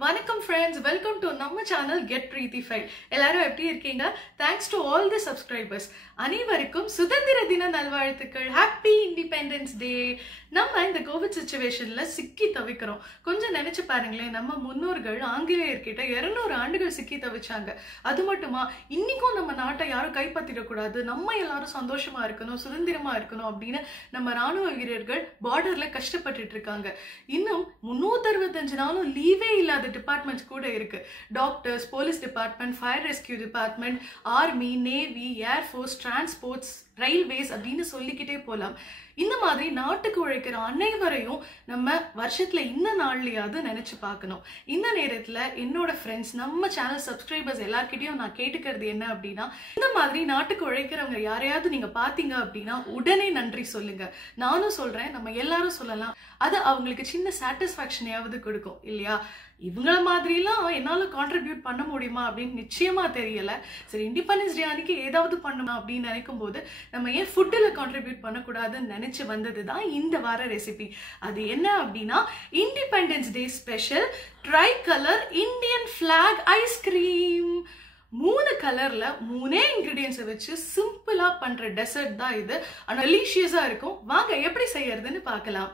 Welcome friends, welcome to நம்ம channel Get Preethified. எல்லாரும் எப்படி இருக்கீங்க? Thanks to all the subscribers. அனைவருக்கும் சுதந்திர தின நல்வாழ்த்துக்கள். Happy Independence Day. நம்ம இந்த கோவிட் சிச்சுவேஷன்ல சிக்கி தவிக்கிறோம். கொஞ்சம் நினைச்சு பாருங்களேன், நம்ம முன்னோர்கள் ஆங்கிலேயர்கிட்ட 200 ஆண்டுகள் சிக்கி தவிச்சாங்க. அது மட்டுமா இன்னைக்கும் நம்ம நாட்டை யாரும் கைப்பற்றிடக்கூடாது, நம்ம எல்லாரும் சந்தோஷமா இருக்கணும், சுதந்திரமா இருக்கணும் அப்படின்னு நம்ம ராணுவ வீரர்கள் பார்டர்ல கஷ்டப்பட்டுட்டு இருக்காங்க. இன்னும் 365 நாளும் லீவே இல்லாத டிபார்ட்மெண்ட்ஸ் கூட இருக்கு. Doctors, police department, fire rescue department, army, navy, air force, transports, railways அப்படின்னு சொல்லிக்கிட்டே போலாம். இந்த மாதிரி நாட்டுக்கு உழைக்கிற அனைவரையும் நம்ம வருஷத்துல இந்த நாள்லயாவது நினைச்சு பார்க்கணும். இந்த நேரத்துல என்னோட ஃப்ரெண்ட்ஸ், நம்ம சேனல் சப்ஸ்கிரைபர்ஸ் எல்லார்கிட்டையும் நான் கேட்டுக்கிறது என்ன அப்படின்னா, இந்த மாதிரி நாட்டுக்கு உழைக்கிறவங்க யாரையாவது நீங்க பாத்தீங்க அப்படின்னா உடனே நன்றி சொல்லுங்க. நானும் சொல்றேன், நம்ம எல்லாரும் சொல்லலாம். அது அவங்களுக்கு சின்ன சாட்டிஸ்பாக்சனையாவது கொடுக்கும் இல்லையா? இவங்கள மாதிரிலாம் என்னால கான்ட்ரிபியூட் பண்ண முடியுமா அப்படின்னு நிச்சயமா தெரியல. சரி, இண்டிபெண்டன்ஸ் டே அன்னைக்கு ஏதாவது பண்ணணும் அப்படின்னு நினைக்கும் போது நம்ம ஏன் ஃபுட்டில் கான்ட்ரிபியூட் பண்ணக்கூடாதுன்னு நினைச்சு வந்ததுதான் இந்த வார ரெசிபி. அது என்ன அப்படின்னா, independence day special tricolour Indian flag ice cream. 3 கலர்ல 3 இன்கிரீடியன்ஸை வச்சு சிம்பிளா பண்ற டெசர்ட் தான் இது. ஆனா டெலிஷியஸா இருக்கும். வாங்க எப்படி செய்யறதுன்னு பார்க்கலாம்.